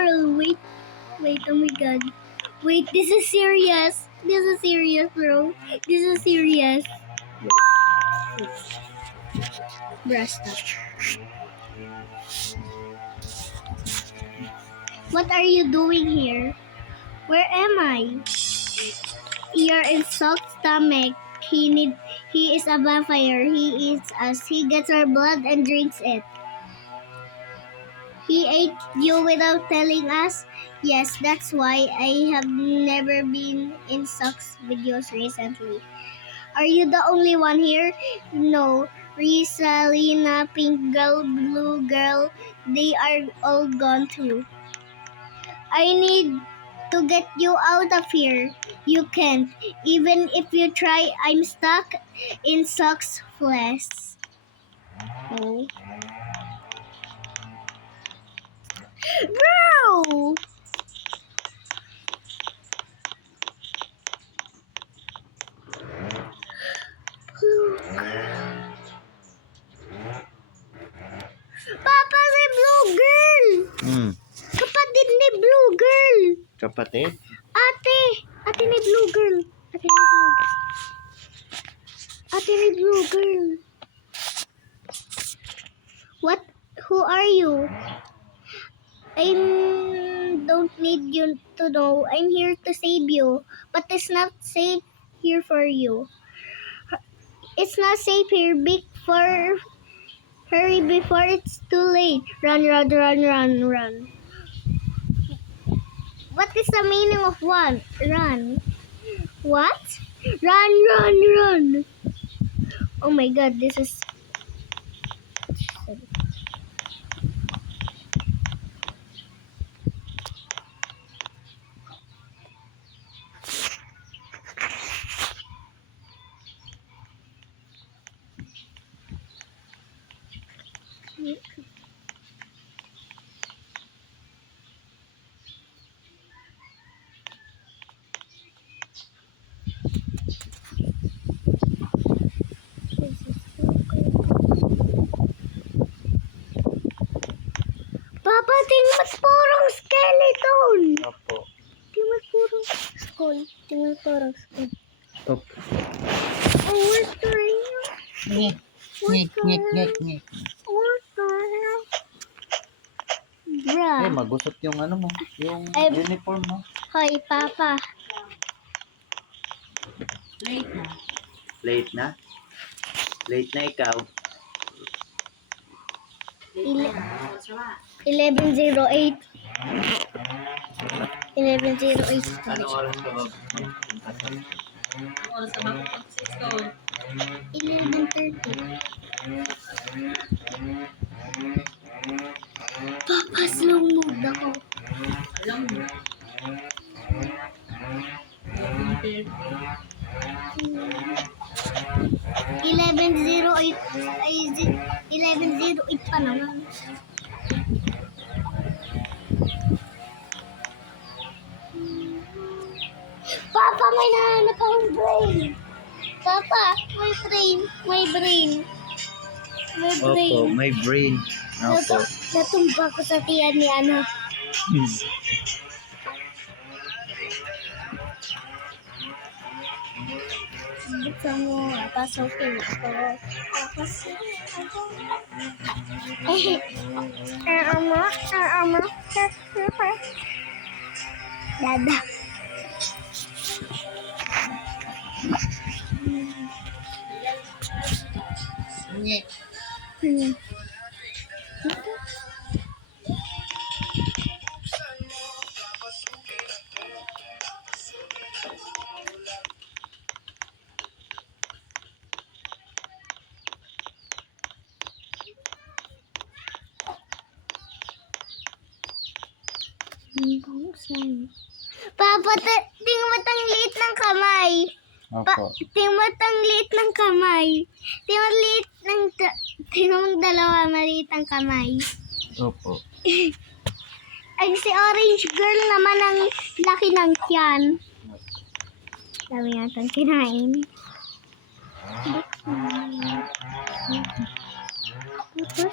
girl. Wait. Oh my god. Wait, this is serious. Bro. This is serious. Breast up. What are you doing here? Where am I? You're in Sock's stomach. He is a vampire. He eats us. He gets our blood and drinks it. He ate you without telling us? Yes, that's why I have never been in Sock's videos recently. Are you the only one here? No. Risalina, Pink Girl, Blue Girl, they are all gone too. I need to get you out of here. You can't. Even if you try, I'm stuck in Sock's flesh. Oh. Bro! Papa, si Blue Girl! Kapatid ni Blue Girl! Kapatid? Ate ni Blue Girl. Ate ni Blue Girl. What? Who are you? I don't need you to know. I'm here to save you. But it's not safe here for you. It's not safe here. Hurry before it's too late. Run. What is the meaning of one? Run. What? Run. Oh my god, this is... Papa, tingnan purong skeleton. Opo. Tingnan purong skull. Opo. Oh, where's the ring? Ngik. Bruh. Magusot yung ano mo, yung uniform mo. Hoy, Papa. Late na ikaw. 11:08. 11:08. Anong oras ka ba? Oras na mag-Cisco. 11:30. Papa, slow mode ako. Alam mo. 11:08. 11:08 pa naman. Papa, may nahanap akong brain. Papa, may brain. Opo, may brain. Opo. Natumba ko sa tiyan ni ano. Buksan mo, tapos okay. Ama. Dada. Papa, tingnan mo tang liit ng kamay. Opo. Tingnan mo tang liit ng kamay. Tingnan mo dalawa maliit ang kamay. Opo. Ay, si Orange Girl naman ang laki ng tiyan. Dami natin kinain. Tapos,